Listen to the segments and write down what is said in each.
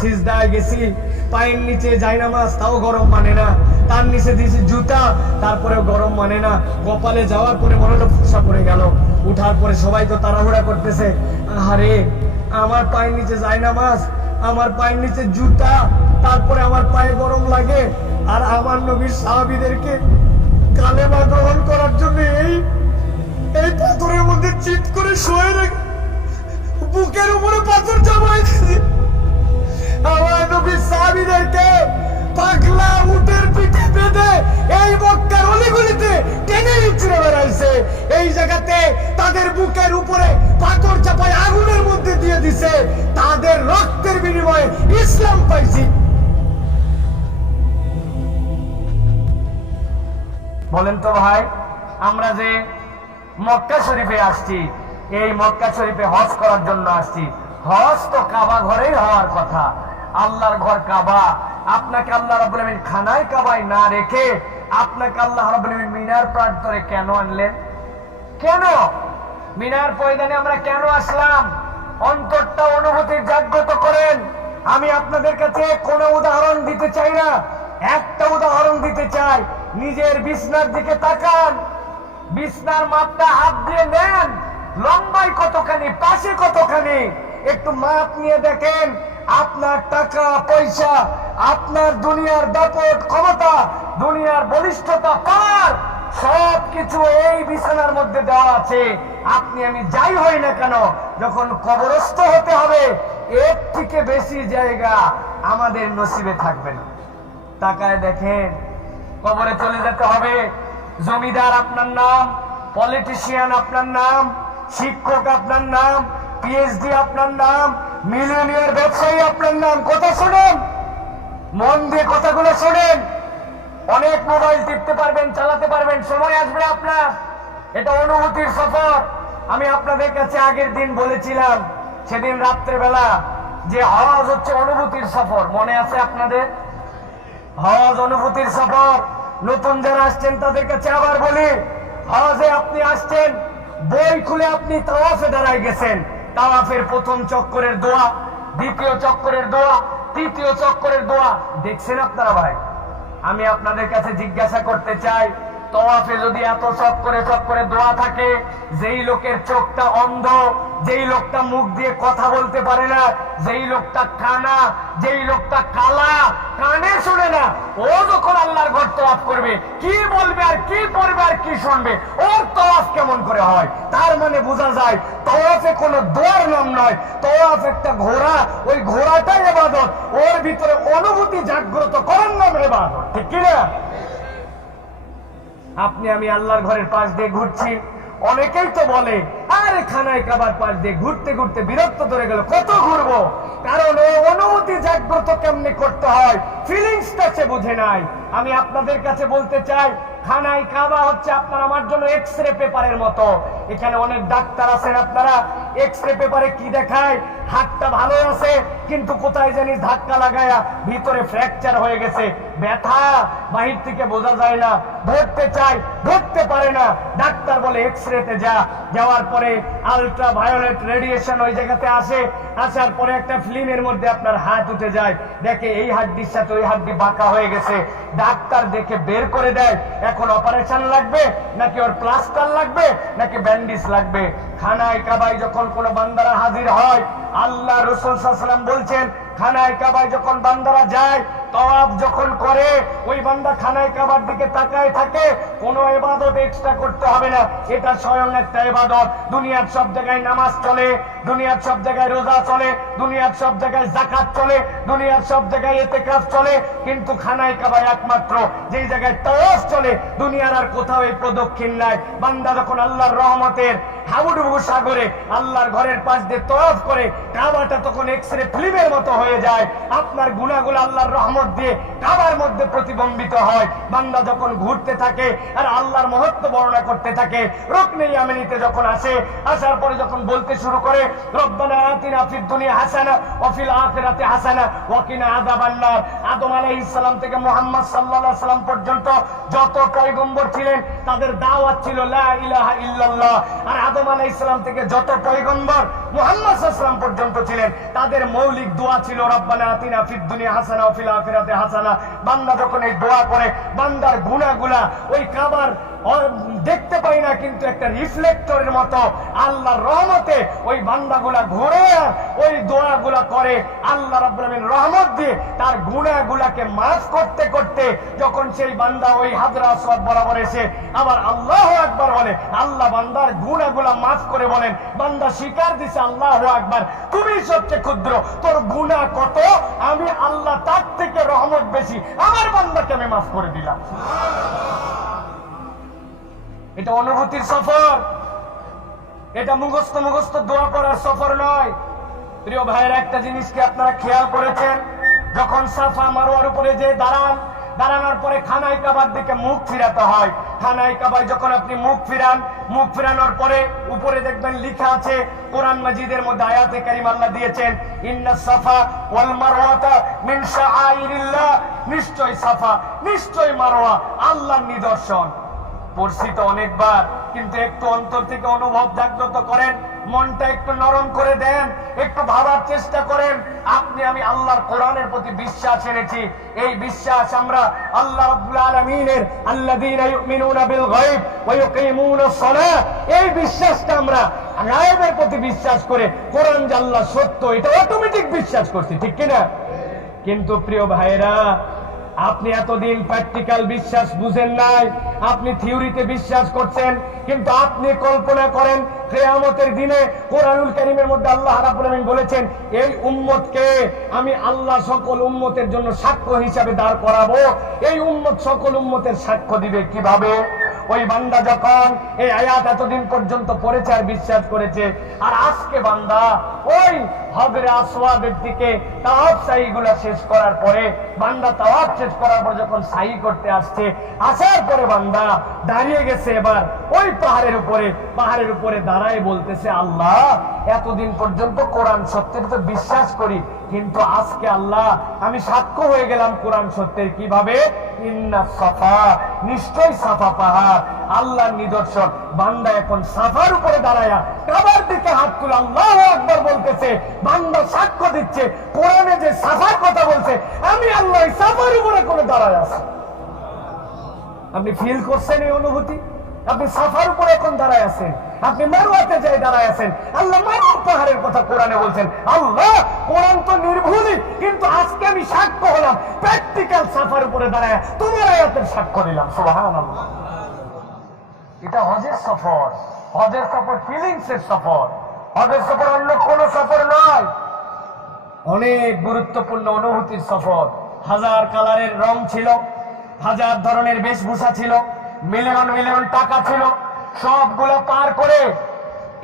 সিজদায় গেছি, পায়ের নিচে জায়নামাজ, তাও গরম মানে না। তার নিচে দিয়েছি জুতা, তারপরেও গরম মানে না। কপালে যাওয়ার পরে মনে হলো ফোসা পড়ে গেল। উঠার পরে সবাই তো তাড়াহুড়া করতেছে। আরে আমার পায়ের নিচে জায়নামাজ, আমার পায়ের নিচে জুতা, তারপরে আমার পায়ে গরম লাগে। আর আমার নবীর সাহাবীদেরকে কালেমা গ্রহণ করার জন্য এই পাথরের মধ্যে চিৎ করে শুয়ে রেখে বুকের উপরে পাথর জমাই দিয়েছে। আমার নবীর সাহাবীদেরকে পাগলা উটের পিঠে বেঁধে এই মক্কার অলিগলিতে টেনে নিচ্ছিড়ে বেড়াইছে। এই জায়গাতে তাদের বুকের উপরে পাথর চাপায় আগুনের মধ্যে দিয়ে দিছে। তাদের রক্তের বিনিময়ে ইসলাম পাইছি। বলেন তো ভাই, আমরা যে মক্কা শরীফে আসছি, এই মক্কা শরীফে হজ করার জন্য আসছি। হজ তো কাবা ঘরেই হওয়ার কথা, আল্লাহর ঘর কাবা। আপনাকে আল্লাহ রাব্বুল আলামিন খানায় কাবায় না রেখে আপনাকে আল্লাহ রাব্বুল আলামিন মিনার প্রান্তরে কেন আনলেন? কেন মিনার পয়দানে আমরা কেন আসলাম? অন্তরটা অনুভূতির জাগ্রত করেন। আমি আপনাদের কাছে কোনো উদাহরণ দিতে চাই না, একটা উদাহরণ দিতে চাই। নিজের বিছনার দিকে তাকান, বিছনার মাপটা হাত দিয়ে নেন, লম্বায় কতখানি, পাশে কতখানি, একটু মাপ নিয়ে দেখেন। আপনার টাকা পয়সা, আপনার দুনিয়ার দাপট ক্ষমতা, দুনিয়ার বলিষ্ঠতা, পাওয়ার, সবকিছু এই বিছানার মধ্যে দেওয়া আছে। আপনি আমি যাই হই না কেন, যখন কবরস্থ হতে হবে, এর থেকে বেশি জায়গা আমাদের নসিবে থাকবে না। তাকায় দেখেন, কবরে চলে যেতে হবে। জমিদার আপনার নাম, পলিটিশিয়ান আপনার নাম, শিক্ষক আপনার নাম, পিএইচডি আপনার নাম, মিলিয়নিয়ার ব্যবসায়ী আপনার নাম। কথা শোনেন, মন দিয়ে কথাগুলো শোনেন। অনেক মোবাইল টিপতে পারবেন, চালাতে পারবেন, সময় আসবে আপনার। এটা অনুভূতির সফর। আমি আপনাদের কাছে আগের দিন বলেছিলাম, সেদিন রাত্রেবেলা, যে হজ হচ্ছে অনুভূতির সফর। মনে আছে আপনাদের? হজ অনুভূতির সফর। নতুন যারা আসছেন তাদের কাছে আবার বলি, হজে আপনি আসছেন, বই খুলে আপনি তাওয়াফে দাঁড়ায় গেছেন। তাওয়াফের প্রথম চক্করের দোয়া, দ্বিতীয় চক্করের দোয়া, তৃতীয় চক্করের দোয়া দেখছেন আপনারা ভাই? আমি আপনাদের কাছে জিজ্ঞাসা করতে চাই, তাওয়াফে যদি এত চক্করে চক্করে দোয়া থাকে, যেই লোকের চোখটা অন্ধ, যেই লোকটা মুখ দিয়ে কথা বলতে পারে না, যেই লোকটা কানা, যেই লোকটা কালা, কানে শুনে না, ও যখন আল্লাহর ঘর তাওয়াফ করবে, কি বলবে আর কি পড়বে আর কি শুনবে, ওর তাওয়াফ কেমন করে হয়? তার মানে বোঝা যায় তাওয়াফে কোনো দোয়ার নাম নয়, তাওয়াফ একটা ঘোড়া, ওই ঘোড়াটাই ইবাদত। ওর ভিতরে অনুভূতি জাগ্রত করার নাম ইবাদত, ঠিক কি না? আপনি আমি আল্লাহর ঘরের পাশ দিয়ে ঘুরছি, অনেকেই তো বলে, আরে খানায় কাবার পাশ দিয়ে ঘুরতে ঘুরতে বিরক্ত ধরে গেল, কত ঘুরবো? কারণ ও অনুভূতি জাগ্রত কেমনে করতে হয়, ফিলিংসটা সে বুঝে নাই। আমি আপনাদের কাছে বলতে চাই, খানায় কাবা হচ্ছে আপনার আমার জন্য এক্সরে পেপারের মতো। এখানে অনেক ডাক্তার আছেন, আপনারা এক্সরে পেপারে কি দেখায়? হাতটা ভালো আছে, কিন্তু কোথায় জানি ধাক্কা লাগায়া ভিতরে ফ্র্যাকচার হয়ে গেছে, ব্যথা বাহির থেকে বোঝা যায় না, ধরতে চাই ধরতে পারে না। ডাক্তার বলে এক্সরেতে যা, যাওয়ার পরে আলট্রা ভায়োলেট রেডিয়েশন ওই জায়গাতে আসে, আসার পরে একটা ফিল্মের মধ্যে আপনার হাত উঠে যায়, দেখে এই হাড্ডির সাথে ওই হাড্ডি বাঁকা হয়ে গেছে। ডাক্তার দেখে বের করে দেয়, এখন অপারেশন লাগবে নাকি ওর প্লাস্টার লাগবে নাকি ব্যান্ডেজ লাগবে। খানায় কাবায় যখন কোন বান্দারা হাজির হয়, আল্লাহ রাসূল সাল্লাল্লাহু আলাইহি ওয়াসাল্লাম বলছেন, খানায় কাবায় যখন বান্দারা যায়, তাওয়াফ যখন করে, ওই বান্দা খানায় কাবার দিকে তাকায় থাকে, কোনো ইবাদত এক্সট্রা করতে হবে না, এটা স্বয়ং একটা ইবাদত। দুনিয়ার সব জায়গায় নামাজ চলে, দুনিয়ার সব জায়গায় রোজা চলে, দুনিয়ার সব জায়গায় যাকাত চলে, দুনিয়ার সব জায়গায় ইতিকাফ চলে, কিন্তু খানায় কাবায় একমাত্র যেই জায়গায় তাওয়াফ চলে, দুনিয়ার আর কোথাও এই প্রদক্ষিণ নাই। বান্দা যখন আল্লাহর রহমতের হাবুডুবু সাগরে আল্লাহর ঘরের পাশ দিয়ে তাওয়াফ করে, কাবাটা তখন এক্সরে ফিল্মের মতো হয়ে যায়। আপনার গুনাহগুলো আল্লাহর রহমত দিয়ে কাবার মধ্যে প্রতিবিম্বিত হয়। বান্দা যখন ঘুরতে থাকে আর আল্লাহর মহত্ব বর্ণনা করতে থাকে, রুকনে ইয়ামানিতে যখন আসে, আসার পরে যখন বলতে শুরু করে, রব্বানা আতিনা ফিদ দুনিয়া হাসানা ওয়া ফিল আখিরাতি হাসানা ওয়া কিনা আযাবান নার। আদম আলাইহিস সালাম থেকে মুহাম্মদ সাল্লাল্লাহু আলাইহি সাল্লাম পর্যন্ত যত পয়গম্বর ছিলেন, তাদের দাওয়াত ছিল লা ইলাহা ইল্লাল্লাহ। আর আদম আলাইহিস সালাম থেকে যত পয়গম্বর, মুহাম্মদ সাল্লাল্লাহু আলাইহি ওয়াসাল্লাম পর্যন্ত ছিলেন, তাদের মৌলিক দোয়া ছিল রব্বানা আতিনা ফিদ দুনিয়া হাসানা ওয়া ফিল আখিরাতি হাসানা। বান্দা যখন এই দোয়া করে, বান্দার গুনাহগুলা ওই কাবার দেখতে পাই না, কিন্তু একটা রিফ্লেক্টরের মতো আল্লাহর রহমতে ওই বান্দাগুলা ঘুরে ওই দোয়াগুলা করে, আল্লাহ রাব্বুল আলামিন রহমত দিয়ে তার গুনাহগুলাকে মাফ করতে করতে যখন সেই বান্দা ওই হাজরা আসওয়াদ বরাবর এসে আবার আল্লাহু আকবার বলে, আল্লাহ বান্দার গুনাহগুলা মাফ করে বলেন, বান্দা স্বীকার দিছে আল্লাহু আকবার, তুমি সবচেয়ে ক্ষুদ্র, তোর গুনাহ কত, আমি আল্লাহ তার থেকে রহমত বেশি, আমার বান্দাকে আমি মাফ করে দিলাম। এটা অনুভূতির সফর, এটা মুখস্থ মুখস্থ দোয়া করার সফর নয়। প্রিয় ভাইয়ের, একটা জিনিসকে আপনারা খেয়াল করেছেন, যখন সাফা মারওয়ার উপরে যে দাঁড়ানোর পরে খানায় কাবার দিকে মুখ ফিরাতে হয়। খানায় কাবায় যখন আপনি মুখ ফিরান, মুখ ফিরানোর পরে উপরে দেখবেন লেখা আছে, কোরআন মাজিদের মধ্যে আয়াতে কারিমা আল্লাহ দিয়েছেন, ইন্নাস সাফা ওয়াল মারওয়াতা মিন শাআইরিল্লাহ, নিশ্চয় সাফা নিশ্চয় মারওয়া আল্লাহর নিদর্শন। পড়ছি তো অনেকবার, কিন্তু একটু অন্তর থেকে অনুভব জাগ্রত করেন, মনটা একটু নরম করে দেন, একটু ভাবার চেষ্টা করেন। আপনি আমি আল্লাহর কোরআনের প্রতি বিশ্বাস এনেছি, এই বিশ্বাস আমরা আল্লাহ রাব্বুল আলামিনের আল্লাযীনা ইউমিনুনা বিল গায়ব ওয়া ইউকিমুনাস সালাহ, এই বিশ্বাসটা আমরা গায়বের প্রতি বিশ্বাস করে কোরআন যে আল্লাহ সত্য, এটা অটোমেটিক বিশ্বাস করছি, ঠিক কিনা? কিন্তু প্রিয় ভাইরা, আপনি এতদিন প্র্যাকটিক্যাল বিশ্বাস বুঝেন নাই, আপনি থিওরিতে বিশ্বাস করছেন, কিন্তু আপনি কল্পনা করেন কিয়ামতের দিনে কোরআনুল কারীমের মধ্যে আল্লাহ রাব্বুল আলামিন বলেছেন, এই উম্মতকে আমি আল্লাহ সকল উম্মতের জন্য সাক্ষ্য হিসাবে দাঁড় করাবো। এই উম্মত সকল উম্মতের সাক্ষ্য দিবে কিভাবে? ওই বান্দা যখন এই আয়াত এতদিন পর্যন্ত পড়েছে আর বিশ্বাস করেছে, আর আজকে বান্দা ওই হাজরে আসওয়াদের দিকে তাওয়াফ সাইগুলা শেষ করার পরে, বান্দা তাওয়াফ শেষ করার পর যখন সাই করতে আসছে, আসার পরে বান্দা দাঁড়িয়ে গেছে এবার ওই পাহাড়ের উপরে দাঁড়ায় বলতেছে, আল্লাহ এতদিন পর্যন্ত কোরআন সত্যের তো বিশ্বাস করি, কিন্তু আজকে আল্লাহ আমি সাক্ষ্য হয়ে গেলাম কোরআন সত্যের। কিভাবে? ইন্নাস সাফা, নিশ্চয় সাফা পাহাড় আল্লাহর নিদর্শন। বান্দা এখন সাফার উপরে দাঁড়ায়া কাবার দিকে হাত তুলে আল্লাহু আকবার বলতেছে, বান্দা সাক্ষ্য দিচ্ছে কোরআনে যে সাফার কথা বলছে, আমি আল্লাহ সাফার উপরে করে দাঁড়ায় আছি। আপনি ফিল করছেন এই অনুভূতি? আপনি সাফার উপরে এখন দাঁড়ায় আছেন, আপনি মারওয়াতে যাই দাঁড়ায় আছেন, আল্লাহ মারওয়া পাহাড়ের কথা কোরআনে বলছেন। আল্লাহ কোরআন তো নির্ভুলই, কিন্তু আজকে আমি সাক্ষ্য হলাম প্র্যাকটিক্যাল সাফার উপরে দাঁড়ায় তোমার আয়াতের সাক্ষ্য দিলাম। সুবহানাল্লাহ। এটা হজের সফর, হজের সফর ফিলিংস এর সফর, হজের সফর অন্য কোন সফর নয়, অনেক গুরুত্বপূর্ণ অনুভূতির সফর। হাজার কালারের রং ছিল, হাজার ধরনের বেশভূষা ছিল, মিলিয়ন মিলিয়ন টাকা ছিল, সবগুলো পার করে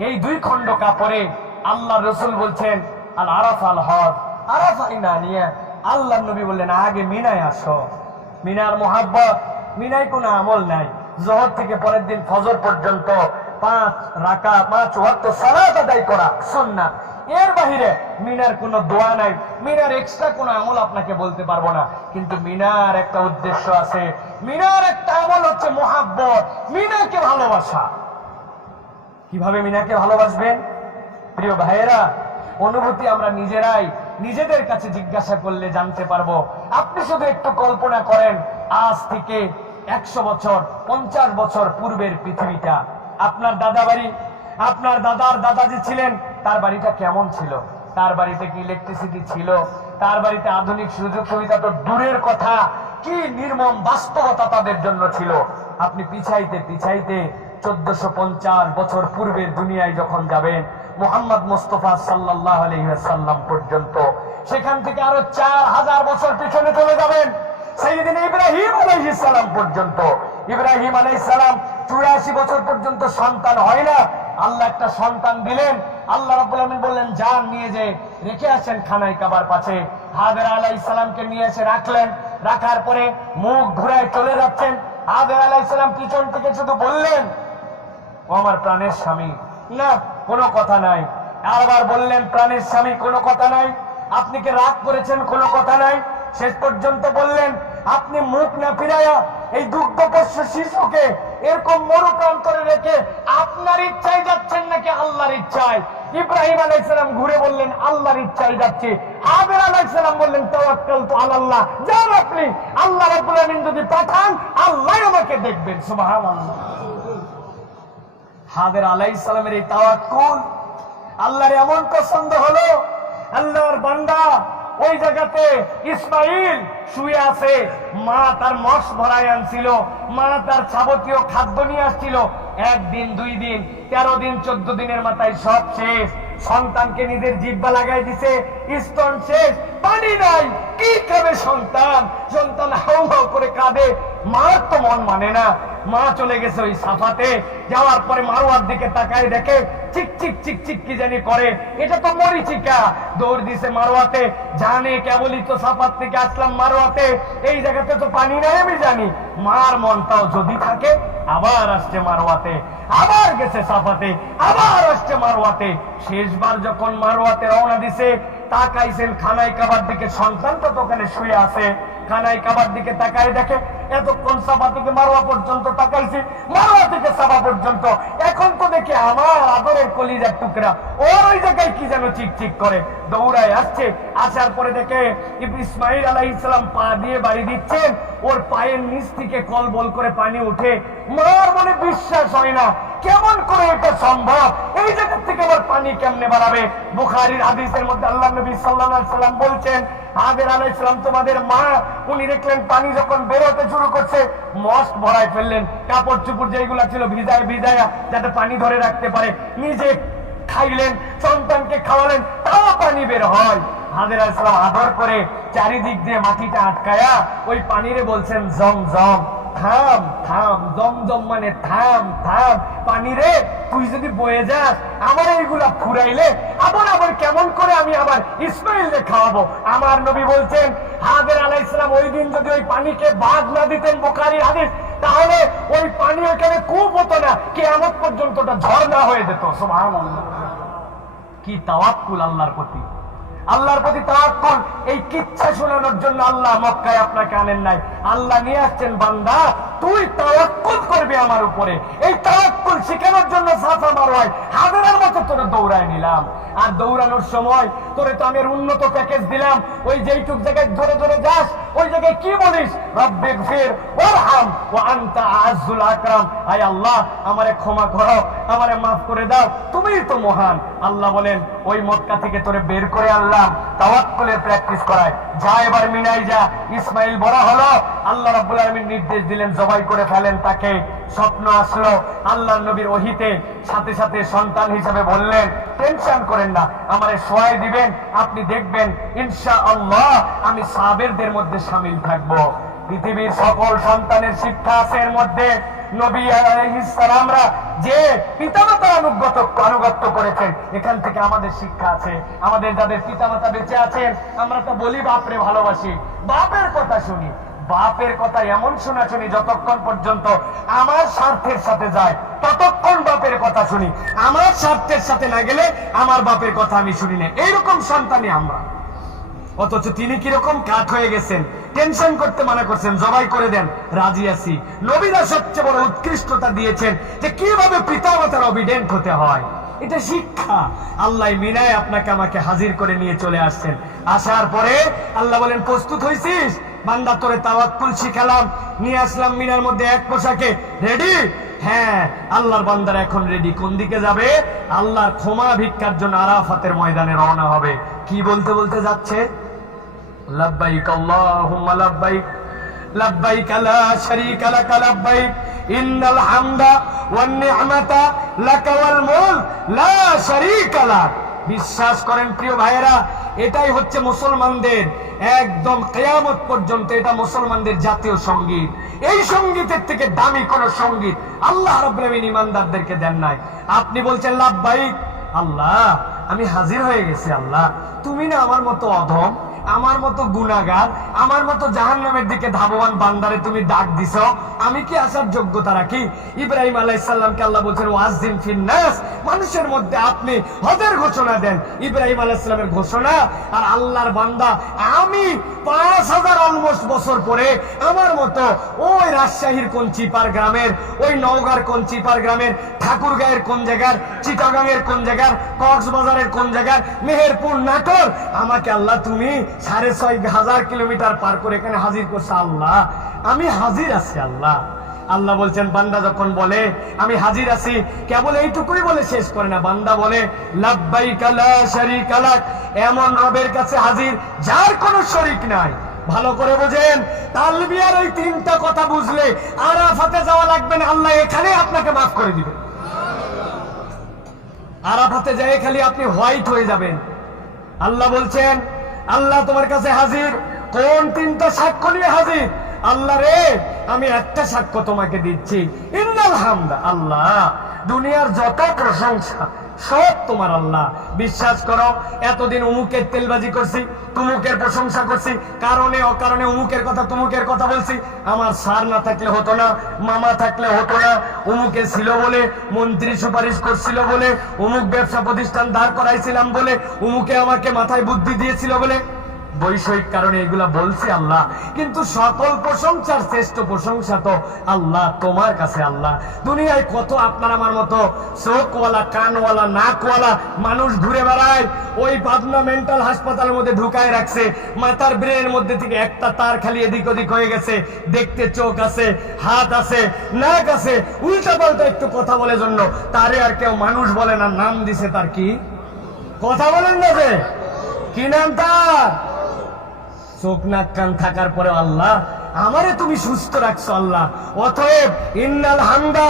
এই 2 খণ্ড কাপড়ে আল্লাহ রসুল বলছেন, আল আরাফাল হজ, আরাফাই না নিয়ে আল্লাহ নবী বললেন, আগে মিনায় আসো। মিনার মোহাব্বত, মিনায় কোনো আমল নাই। জোহর থেকে পরের দিন ফজর পর্যন্ত 5 ওয়াক্ত সালাত আদায় করা সুন্নাত, এর বাহিরে মিনার কোনো দোয়া নাই, মিনার এক্সট্রা কোনো আমল আপনাকে বলতে পারবো না। কিন্তু মিনার একটা উদ্দেশ্য আছে, মিনার একটা আমল হচ্ছে মোহাব্বত, মিনাকে ভালোবাসা। কিভাবে মিনাকে ভালোবাসবেন? প্রিয় ভাইয়েরা, অনুভূতি আমরা নিজেরাই নিজেদের কাছে জিজ্ঞাসা করলে জানতে পারবো। আপনি শুধু একটু কল্পনা করেন, আজ থেকে 100 বছর 50 বছর পূর্বের পৃথিবীটা, আপনার দাদা বাড়ি, আপনার দাদার দাদা যে ছিলেন তার বাড়িটা কেমন ছিল? তার বাড়িতে কি ইলেকট্রিসিটি ছিল? তার বাড়িতে আধুনিক সুযোগ সুবিধা তো দূরের কথা, কি নির্মম বাস্তবতা তাদের জন্য ছিল। আপনি পিছাইতে পিছাইতে 1450 বছর পূর্বের দুনিয়ায় যখন যাবেন, মুহাম্মদ মুস্তাফা সাল্লাল্লাহু আলাইহি ওয়াসাল্লাম পর্যন্ত, সেখান থেকে আরো 4000 বছর পিছনে চলে যাবেন সাইয়েদনা ইব্রাহিম আলাইহিস সালাম পর্যন্ত। ইব্রাহিম আলাইহিস সালাম 84 বছর পর্যন্ত সন্তান হয় না, আল্লাহ একটা সন্তান দিলেন। আল্লাহ রাব্বুল আলামিন বললেন, যান নিয়ে যে রেখে আসেন খানায় কাবার পাশে। হাজেরা আলাইহিস সালামকে নিয়ে এসে রাখলেন, রাখার পরে মুখ ঘুরায় চলে যাচ্ছেন। হাজেরা আলাইহিস সালাম পিছন থেকে শুধু বললেন, ও আমার প্রাণের স্বামী। না, কোনো কথা নাই। আবার বললেন, প্রাণের স্বামী, কোনো কথা নাই। আপনি কি রাগ করেছেন? কোনো কথা নাই। শেষ পর্যন্ত বললেন, আপনি মুখ না ফিরাইয়া এই দুগ্ধপোষ্য শিশুকে এরকম মরু প্রান্তরে রেখে আপনার ইচ্ছায় যাচ্ছেন নাকি আল্লাহর ইচ্ছায়? ইব্রাহিম আলাইহিস সালাম ঘুরে বললেন আল্লাহর ইচ্ছায় যাচ্ছে। হাজের আলাইহিস সালাম বললেন তাওয়াক্কালতু আলাল্লাহ, যান আপনি, আল্লাহ রাব্বুল আমিন যদি পাঠান আল্লাহ আমাকে দেখবেন। সুবহানাল্লাহ। হাজের আলাইহিস সালামের এই তাওয়াক্কুল আল্লাহর এমন পছন্দ হলো, আল্লাহর বান্দা ওই জায়গাতে ইসমাইল শুয়ে আছে, মা তার মশ ভরায় আনছিল, মা তার যাবতীয় খাদ্য নিয়ে আসছিল। 1 দিন 2 দিন 13 দিন 14 দিনের মাথায় সব শেষ। সন্তানকে নিজের জিহ্বা লাগাই দিছে, স্তন শেষ, পানি নাই, কি খাবে সন্তান? সন্তান হাউ হাউ করে কাঁদে, মার তো মন মানে না। মা চলে গেছে ওই সাফাতে, যাওয়ার পরে মারোয়ার দিকে তাকায় দেখে চিক চিক চিক চিক কি জানি করে, এটা তো মরিচিকা। দৌড় দিছে মারোয়াতে, জানে কেবলই তো সাফাত থেকে আসলাম মারোয়াতে, এই জায়গাতে তো পানি নাই আমি জানি। মার মনটাও যদি থাকে, আবার আসছে মারোয়াতে, আবার গেছে সাফাতে, আবার আসছে মারোয়াতে। শেষবার যখন মারোয়াতে রওনা দিছে, তাকাইছেন খানায় কাবার দিকে, সন্তান তো ওখানে শুয়ে আছে। খানায় কাবার দিকে তাকায় দেখে এতক্ষণ সাফা থেকে মারোয়া পর্যন্ত তাকাইছি, মারোয়া থেকে সাফা পর্যন্ত, এখন তো দেখে আমার আদরের কলিজার টুকরা ওর ওই জায়গায় কি যেন চিকচিক করে। দৌড়ায় আসছে, আসার পরে দেখে ইসমাইল আলাইহিস সালাম পা দিয়ে বাড়ি দিচ্ছেন, ওর পায়ের নিচ থেকে কলবল করে পানি উঠে। মার মনে বিশ্বাস হয় না, কেমন করে এটা সম্ভব? এই জায়গা থেকে আবার পানি কেমনে বাড়াবে? বুখারীর হাদিসের মধ্যে আল্লাহ নবী সাল্লাল্লাহু আলাইহি সাল্লাম বলছেন, হাজের আলাইহিস সালাম তোমাদের মা, উনি দেখলেন পানি যখন বেরোতে শুরু করছে, মস্ত ভরায় ফেললেন, কাপড় চুপড় যেগুলা ছিল ভিজায়া যাতে পানি ধরে রাখতে পারে, নিজে খাইলেন, সন্তানকে খাওয়ালেন, তাও পানি বের হয়। হাজের আলাইহিস সালাম আদর করে চারিদিক দিয়ে মাটিটা আটকায়া ওই পানিরে বলছেন জমজম, থাম থাম, জমজম মানে থাম থাম, পানি রে তুই যদি বয়ে যাস, আমার এইগুলা ফুরাইলে আবার আবার কেমন করে আমি আবার ইসমাইলকে খাওয়াবো? আমার নবী বলছেন, হাজের আলাইহিস সালাম ওই দিন যদি ওই পানিকে বাদ না দিতেন, বুখারীর হাদিস, তাহলে ওই পানি ওখানে কূপ হতো না, কিয়ামত পর্যন্ত ওটা ঝর্ণা হয়ে যেত। সুবহানাল্লাহ। কি তাওয়াক্কুল আল্লাহর প্রতি, আল্লাহর প্রতি তাওয়াক্কুল। এই কিচ্ছা শোনানোর জন্য আল্লাহ মক্কায় আপনাকে আনেন নাই, আল্লাহ নিয়ে আসছেন, বান্দা তুই তাওয়াক্কুল করবি আমার উপরে। এই তাওয়াক্কুল শেখানোর জন্য সাফা মারওয়ায় হাজারের মতো তোরে দৌড়ায় নিলাম। আর দৌড়ানোর সময় তোরে তো আমি উন্নত প্যাকেজ দিলাম, ওই যেইটুক জায়গায় ধরে ধরে যাস ওই জায়গায় কি বলিস? রব্বিগফির ওয়ারহাম ওয়া আনতা আ'আজ্জুল আকরাম, আয় আল্লাহ আমারে ক্ষমা করো, আমারে মাফ করে দাও, তুমিই তো মহান। আল্লাহ বলেন ওই মক্কা থেকে তোরে বের করে আনলাম তাওয়াক্কুলের প্র্যাকটিস করায়, যা এবার মিনাই যা। ইসমাইল বড় হলো, আল্লাহ রাব্বুল আলামিন নির্দেশ দিলেন জবাই করে ফেলেন তাকে। স্বপ্ন আসলো আল্লাহর নবীর ওহীতে, সাথে সাথে সন্তান হিসেবে বললেন টেনশন করেন না, আমারে শোয়াই দিবেন, আপনি দেখবেন ইনশাআল্লাহ আমি সাবেরদের মধ্যে শামিল থাকবো। পৃথিবীর সকল সন্তানের শিক্ষা আছে এর মধ্যে। নবী আলাইহিস সালামরা যে পিতামাতার আনুগত্য করেছেন, এখান থেকে আমাদের শিক্ষা আছে। আমাদের যাদের পিতামাতা বেঁচে আছেন, আমরা তো বলি বাপরে ভালোবাসি, বাপের কথা শুনি, বাপের কথা এমন শোনা শুনি যতক্ষণ পর্যন্ত আমার স্বার্থের সাথে যায় ততক্ষণ বাপের কথা শুনি, আমার স্বার্থের সাথে না গেলে আমার বাপের কথা আমি শুনি না। এইরকম সন্তানই আমরা। অথচ তিনি কিরকম কাঠ হয়ে গেছেন, টেনশন করতে মানা করছেন, জবাই করে দেন, রাজি আছি। নবীরা সবচেয়ে বড় উৎকৃষ্টতা দিয়েছেন যে কিভাবে পিতামাতার অবিডেন্ট হতে হয়, এটা শিক্ষা। আল্লাহ মিনায় আপনাকে আমাকে হাজির করে নিয়ে চলে আসছেন। আসার পরে আল্লাহ বলেন প্রস্তুত হইছিস বান্দা, তোরে তাওয়াক্কুল শিখালাম, নিয়ে আসলাম মিনার মধ্যে এক পোশাকে, রেডি? হ্যাঁ, আল্লাহর বান্দারা এখন রেডি। কোন দিকে যাবে? আল্লাহর ক্ষমা ভিক্ষার জন্য আরাফাতের ময়দানে রওনা হবে। কি বলতে বলতে যাচ্ছে? লাব্বাইক আল্লাহুম্মা লাব্বাইক, লাব্বাইক লা শারীকা লাক লাব্বাইক, ইন্নাল হামদা ওয়ান নি'মাতা লাকা ওয়াল মুলক লা শারীকা লাক। বিশ্বাস করেন প্রিয় ভাইয়েরা, এটাই হচ্ছে মুসলমানদের একদম কিয়ামত পর্যন্ত এটা মুসলমানদের জাতীয় সঙ্গীত। এই সঙ্গীতের থেকে দামি কোন সঙ্গীত আল্লাহ রাব্বুল আলামিন ঈমানদারদেরকে দেন নাই। আপনি বলছেন লাব্বাইক, আল্লাহ আমি হাজির হয়ে গেছি, আল্লাহ তুমি না আমার মতো অধম, আমার মতো গুনাহগার, আমার মতো জাহান্নামের দিকে ধাবমান বান্দারে তুমি ডাক দিছো, আমি কি আসার যোগ্যতা রাখি? ইব্রাহিম আলাইহিস সালামকে আল্লাহ বলছেন ওয়াজিন ফিন নাস, মানুষের মধ্যে আপনি হজের ঘোষণা দেন। ইব্রাহিম আলাইহিস সালামের ঘোষণা, আর আল্লাহর বান্দা আমি 5000 অলমোস্ট বছর পরে আমার মতো ওই রাজশাহীর কোন চিপার গ্রামের, ওই নওগাঁর কোন চিপার গ্রামের, ঠাকুরগাঁয়ের কোন জায়গার, চিটাগাংয়ের কোন জায়গার, কক্সবাজারের কোন জায়গার, মেহেরপুর, নাটোর, আমাকে আল্লাহ তুমি 6500 কিলোমিটার পার করে এখানে হাজির করছো। আল্লাহ আমি হাজির আছি। আল্লাহ আল্লাহ বলছেন বান্দা যখন বলে আমি হাজির আছি, কেবল এইটুকুই বলে শেষ করে না, বান্দা বলে লাব্বাইকা লা শারীকা লাক, এমন রবের কাছে হাজির যার কোনো শরীক নাই। ভালো করে বোঝেন, তালবিয়ার ওই 3টা কথা বুঝলে আরাফাতে যাওয়া লাগবে না, আল্লাহ এখানে আপনাকে মাফ করে দিবে। আরাফাতে যায় খালি আপনি হোয়াইট হয়ে যাবেন। আল্লাহ বলছেন আল্লাহ তোমার কাছে হাজির, কোন 3টা সাক্ষ্য নিয়ে হাজির? আল্লাহ রে আমি একটা সাক্ষ্য তোমাকে দিচ্ছি, ইন্নাল হামদা, আল্লাহ দুনিয়ার যত প্রশংসা সব তোমার। আল্লাহ বিশ্বাস করো, এতদিন উমুকের তেলবাজি করছি, তুমুকের প্রশংসা করছি, কারণে অকারণে উমুকের কথা তুমুকের কথা বলছি। আমার স্যার না থাকলে হতো না, মামা থাকলে হতো না, উমুকে ছিল বলে, মন্ত্রী সুপারিশ করছিল বলে, উমুক ব্যবসা প্রতিষ্ঠান দাঁড় করাইছিলাম বলে, উমুকে আমাকে মাথায় বুদ্ধি দিয়েছিল বলে, বৈষয়িক কারণে এগুলা বলছি আল্লাহ। কিন্তু সকল প্রশংসার শ্রেষ্ঠ প্রশংসা তো আল্লাহ তোমার কাছে। আল্লাহ দুনিয়ায় কত আপনার আমার মতো চোখওয়ালা, কানওয়ালা, নাকওয়ালা মানুষ ঘুরে বেড়ায়, ওই পাবনা মেন্টাল হাসপাতালের মধ্যে ঢুকায় রাখছে, মাথার ব্রেনের মধ্যে থেকে একটা তার খালি এদিক ওদিক হয়ে গেছে, দেখতে চোখ আছে, হাত আছে, নাক আছে, উল্টা পাল্টা একটু কথা বলে জন্য তারে আর কেউ মানুষ বলে না, নাম দিছে তার কি? কথা বলেন না যে কি নাম তার? চোখ নাক কান থাকার পরে আল্লাহ আমারে তুমি সুস্থ রাখছো। আল্লাহ অতএব ইন্নাল হামদা,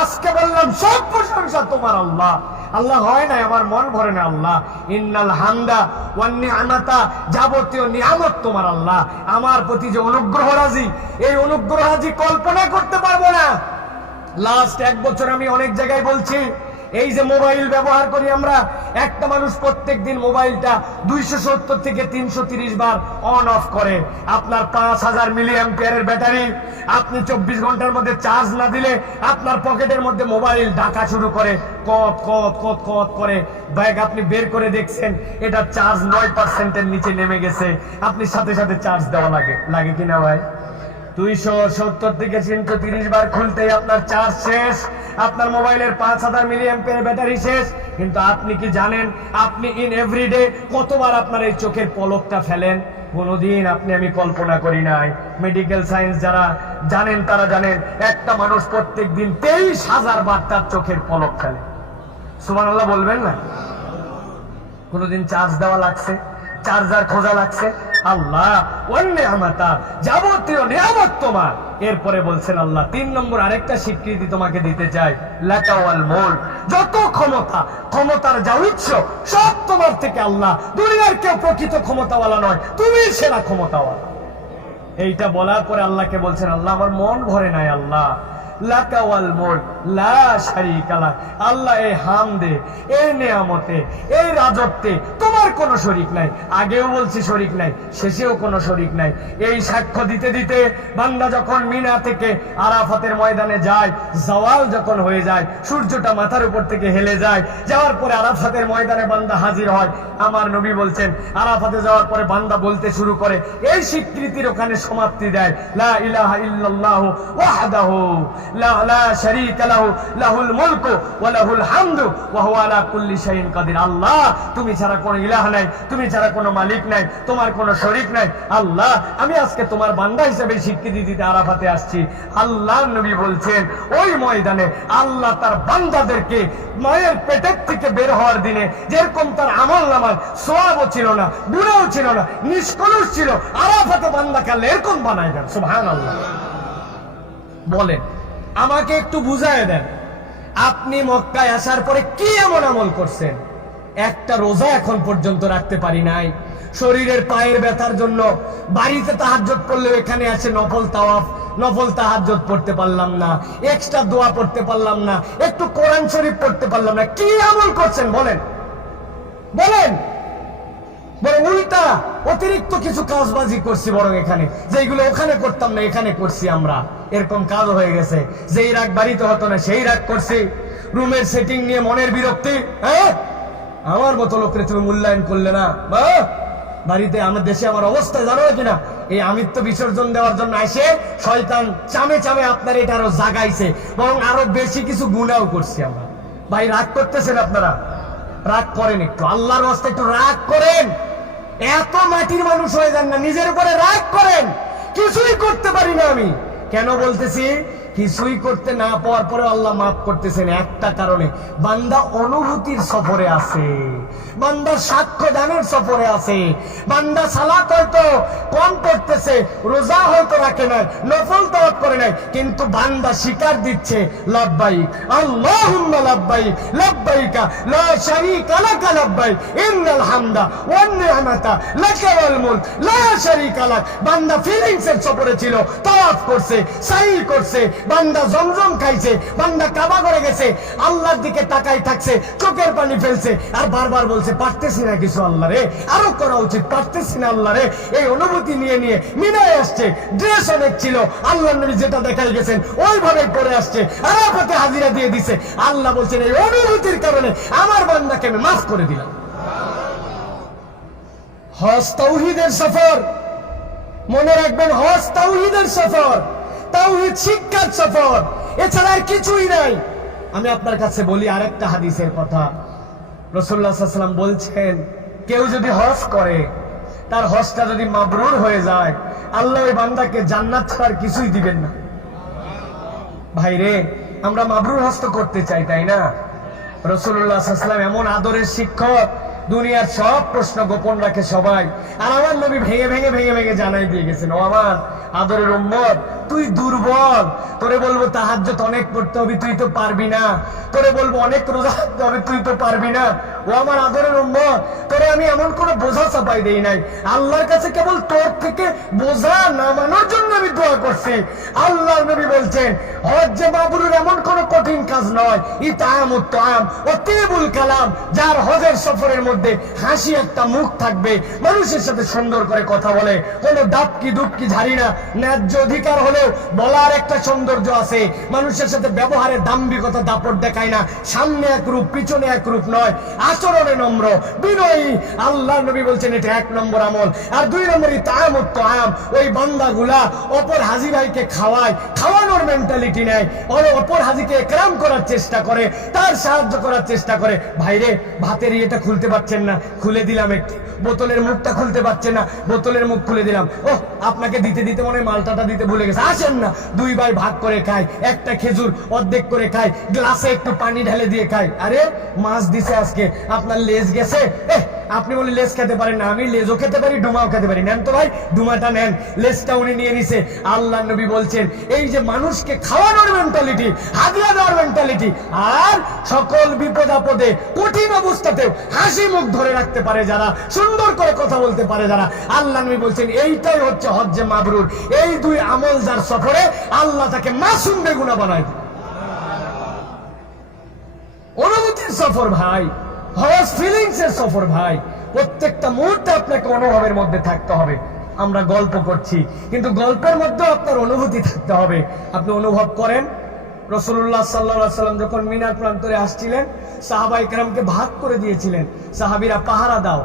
আজকে বললাম সব প্রশংসা তোমার। আল্লাহ আল্লাহ হয় না, আমার মন ভরে না। আল্লাহ ইন্নাল হামদা ওয়ান নি'মাতা, যাবতীয় নিয়ামত তোমার। আল্লাহ আমার প্রতি যে অনুগ্রহ রাজি, এই অনুগ্রহ রাজি কল্পনা করতে পারবো না। লাস্ট 1 বছর আমি অনেক জায়গায় বলছি, এই যে মোবাইল ব্যবহার করি আমরা, একটা মানুষ প্রত্যেক দিন মোবাইলটা 270 থেকে 330 বার অন অফ করে। আপনার 5000 মিলি অ্যাম্পিয়ারের ব্যাটারি, আপনি 24 ঘন্টার মধ্যে চার্জ না দিলে আপনার পকেটের মধ্যে মোবাইল ডাকা শুরু করে, কত কত কত কত করে। ব্যাগ আপনি বের করে দেখছেন এটা চার্জ 9%-এর নিচে নেমে গেছে, আপনি সাথে সাথে চার্জ দেওয়া লাগে কিনা ভাই? 270 থেকে 330 বার খুলতেই আপনার চার্জ শেষ, আপনার মোবাইলের 5000 মিলি অ্যাম্পিয়ার ব্যাটারি শেষ। কিন্তু আপনি কি জানেন আপনি ইন এভরিডে কতবার আপনার এই চোখের পলকটা ফেলেন? কোনোদিন আপনি আমি কল্পনা করি নাই। মেডিকেল সায়েন্স যারা জানেন তারা জানেন, একটা মানুষ প্রত্যেক দিন 23,000 বার তার চোখের পলক ফেলে। সুবহানাল্লাহ বলবেন না? কোনোদিন চার্জ দেওয়া লাগছে, চার্জার খোঁজা লাগছে? আল্লাহ অন্য আমাতা, যাবতীয় নিয়ামত তোমার। এরপরে বলছেন আল্লাহ 3 নম্বর আরেকটা স্বীকৃতি তোমাকে দিতে চাই, লাকা ওয়াল মুলক, যত ক্ষমতা, ক্ষমতার যা উৎস সব তোমার থেকে। আল্লাহ দুনিয়ার কেউ প্রকৃত ক্ষমতাওয়ালা নয়, তুমি সেরা ক্ষমতাওয়ালা। এইটা বলার পরে আল্লাহকে বলছেন আল্লাহ আমার মন ভরে নাই। আল্লাহ লাকা ওয়াল মুলক লা শারীকা লাক, আল্লাহ এই হামদে, এই নিয়ামতে, এই রাজত্বে তোমার কোনো শরীক নাই। আগেও বলছি শরীক নাই, শেষেও কোনো শরীক নাই। এই সাক্ষ্য দিতে দিতে বান্দা যখন মিনা থেকে আরাফাতের ময়দানে যায়, জাওয়াল যখন হয়ে যায়, সূর্যটা মাথার উপর থেকে হেলে যায়, যাওয়ার পরে আরাফাতের ময়দানে বান্দা হাজির হয়। আমার নবী বলছেন আরাফাতে যাওয়ার পরে বান্দা বলতে শুরু করে, এই স্বীকৃতির ওখানে সমাপ্তি দেয়, লা ইলাহা ইল্লাল্লাহু ওয়াহদাহু লা শারীকা লাহু লাহুল মুলকু ওয়া লাহুল হামদু ওয়া হুয়া আলা কুল্লি শাইইন কাদির। আল্লাহ তুমি ছাড়া কোনো ইলাহ নাই, তুমি ছাড়া কোনো মালিক নাই, তোমার কোনো শরীক নাই। আল্লাহ আমি আজকে তোমার বান্দা হিসেবে স্বীকৃতি দিতে আরাফাতে আসছি। আল্লাহ নবী বলছেন ওই ময়দানে আল্লাহ তার বান্দাদেরকে মায়ের পেটের থেকে বের হওয়ার দিনে যেরকম তার আমল নামায় সওয়াবও ছিল না, গুনাহও ছিল না, নিষ্কলুষ ছিল, আরাফাতে বান্দাকে আল্লাহ এরকম বানায় দেন। সুবহানাল্লাহ। বলেন আমাকে একটু বুঝায় দেন, আপনি মক্কায় আসার পরে কি এমন আমল করছেন? একটা রোজা এখন পর্যন্ত রাখতে পারি নাই, শরীরের পায়ের ব্যথার জন্য বাড়িতে তাহাজ্জুদ পড়লেও এখানে আসে নফল তাওয়াফ, নফল তাহাজ্জুদ পড়তে পারলাম না, এক্সট্রা দোয়া পড়তে পারলাম না, একটু কোরআন শরীফ পড়তে পারলাম না। কি আমল করছেন বলেন? বলেন বরং উল্টা অতিরিক্ত কিছু কাজবাজি করছি, বরং এখানে যেগুলো ওখানে করতাম না এখানে করছি আমরা, এরকম কাজ হয়ে গেছে। যেই রাগ বাড়িতে হতো না সেই রাগ করছি, রুমের সেটিং নিয়ে মনের বিরক্তি। হ্যাঁ, আমার মতো লোকের তুমি মূল্যায়ন করলে না। বাড়িতে আমার দেশে আমার অবস্থা জানো কিনা, এই আমিত্ব বিসর্জন দেওয়ার জন্য এসে শয়তান চামে চামে আপনার এটা আরো জাগাইছে, বরং আরো বেশি কিছু গুনাও করছি আমরা। ভাই রাগ করতেছেন আপনারা? রাগ করেন একটু, আল্লাহর রাস্তে একটু রাগ করেন। এত মাটির মানুষ হয়ে যান না, নিজের উপরে রাগ করেন। কিছুই করতে পারি না আমি, কেন বলতেছি? কিছুই করতে না পাওয়ার পরে আল্লাহ মাফ করতেছেন একটা কারণে, বান্দা অনুভূতির সফরে আছে, বান্দা সাক্ষ্য দানের সফরে আছে। বান্দা সালাত হয়তো কম পড়তেছে, রোজা হয়তো রাখে নাই, নফল তাওয়াত করে নাই, কিন্তু বান্দা স্বীকার দিচ্ছে লাব্বাইক আল্লাহুম্মা লাব্বাইক লাব্বাইকা লা শারীকা লাকা লাব্বাইক ইন্নাল হামদা ওয়ান নি'মাতা লাকা ওয়াল মুলক লা শারীকা লাক। বান্দা ফিলিংসের সফরে ছিল, তাওয়াফ করছে, সাই করছে, বান্দা জমজম খাইছে, বান্দা কাবা করে গেছে, আল্লাহর দিকে তাকাই থাকছে, চোখের পানি ফেলছে, আর বারবার বলছে পারতেছি না কিছু আল্লাহ রে, আরো করা উচিত, পারতেছি না আল্লাহ রে। এই অনুভূতি নিয়ে নিয়ে মিনায় আসছে, ড্রেস অনেক ছিল, আল্লাহ নবী যেটা দেখাই গেছেন ওইভাবে পরে আসছে, আরাফাতে হাজিরা দিয়ে দিছে। আল্লাহ বলছেন এই অনুভূতির কারণে আমার বান্দাকে আমি মাফ করে দিলাম। হজ তাওহীদের সফর, মনে রাখবেন, হজ তাওহীদের সফর, তাওহীদ শিক্ষার সফর, এছাড়া আর কিছুই নাই। আমি আপনার কাছে বলি আরেকটা হাদিসের কথা। রাসূলুল্লাহ সাল্লাল্লাহু আলাইহি ওয়াসাল্লাম বলছেন, কেউ যদি হজ করে, তার হজটা যদি মাবরুর হয়ে যায়, আল্লাহ ওই বান্দাকে জান্নাত ছাড়া কিছুই দিবেন না। ভাইরে, আমরা মাবরুর হজ তো করতে চাই, তাই না? রাসূলুল্লাহ সাল্লাল্লাহু আলাইহি ওয়াসাল্লাম এমন আদরের শিক্ষক, দুনিয়ার সব প্রশ্ন গোপন রাখে সবাই, আর আমার নবী ভেঙে ভেঙে ভেঙে ভেঙে জানাই দিয়ে গেছেন, ও আমার আদরের উম্মত, তুই দুর্বল, তোরে বলবো তাহাজ্জুদ অনেক পড়তে হবে, তুই তো পারবি না, তোরে বলবো অনেক রোজা রাখতে হবে, তুই তো পারবি না। ও আমার আদরের উম্মত, তোরে আমি এমন কোনো বোঝা চাপাই দেই নাই, আল্লাহর কাছে কেবল তোর থেকে বোঝা নামানোর জন্য আমি দোয়া করছি। আল্লাহর নবী বলছেন, হজ যে মাবরুর এমন কোনো কঠিন কাজ নয়, ইতামুত তাআম ওয়া তিবুল কালাম, যার হজের সফরের মধ্যে হাসি একটা মুখ থাকবে, মানুষের সাথে সুন্দর করে কথা বলে, কোনো ডাবকি দুবকি ঝাড়ি না, ন্যায্য অধিকার হলেও বলার একটা সৌন্দর্য আছে, মানুষের সাথে ব্যবহারের দাম্ভিকতা দাপট দেখায় না, সামনে এক রূপ পিছনে এক রূপ নয়, আচরণে নম্র বিনয়ী। আল্লাহ নবী বলছেন এটা 1 নম্বর আমল। আর 2 নম্বর ইতামুত তাআম, ওই বান্দাগুলা অপর হাজি ভাইকে খাওয়ায়, খাওয়ানোর মেন্টালিটি নেয়, অপর হাজিকে একরাম করার চেষ্টা করে, তার সাহায্য করার চেষ্টা করে। ভাইরে, ভাতের ইয়েটা খুলতে পারছেন না, খুলে দিলাম একটু, বোতলের মুখটা খুলতে পারছেন না, বোতলের মুখ খুলে দিলাম, ও আপনাকে দিতে দিতে মনে মালটাটা দিতে ভুলে গেছে, আসেন না 2 ভাই ভাগ করে খাই, একটা খেজুর অর্ধেক করে খাই, গ্লাসে একটু পানি ঢেলে দিয়ে খাই। আরে মাছ দিছে আজকে, আপনার লেজ গেছে, আপনি বলে লেজ খেতে পারেন না, আমি লেজও খেতে পারি, ডুমাও খেতে পারি, নেন তো ভাই ডুমাটা নেন, লেজটা উনি নিয়ে নিছে। আল্লাহ নবী বলছেন এই যে মানুষকে খাওয়ানোর মেন্টালিটি, হাদিয়া দেওয়ার মেন্টালিটি, আর সকল বিপদ আপদে কঠিন অবস্থাতেও হাসি মুখ ধরে রাখতে পারে যারা, সুন্দর করে কথা বলতে পারে যারা, আল্লাহ নবী বলছেন এইটাই হচ্ছে হজ্জে মাবরুর। এই 2 আমল যার সফরে, আল্লাহ তাকে মাসুম বেগুনা বানায় দেয়। অনুভূতির সফর ভাই, হজ ফিলিংসের সফর ভাই, প্রত্যেকটা মুহূর্তে আপনাকে অনুভবের মধ্যে থাকতে হবে। আমরা গল্প করছি, কিন্তু গল্পের মধ্যেও আপনার অনুভূতি থাকতে হবে। আপনি অনুভব করেন, রাসূলুল্লাহ সাল্লাল্লাহু আলাইহি ওয়াসাল্লাম যখন মিনার প্রান্তরে আসছিলেন, সাহাবায়ে কেরামকে ভাগ করে দিয়েছিলেন, সাহাবীরা পাহারা দাও,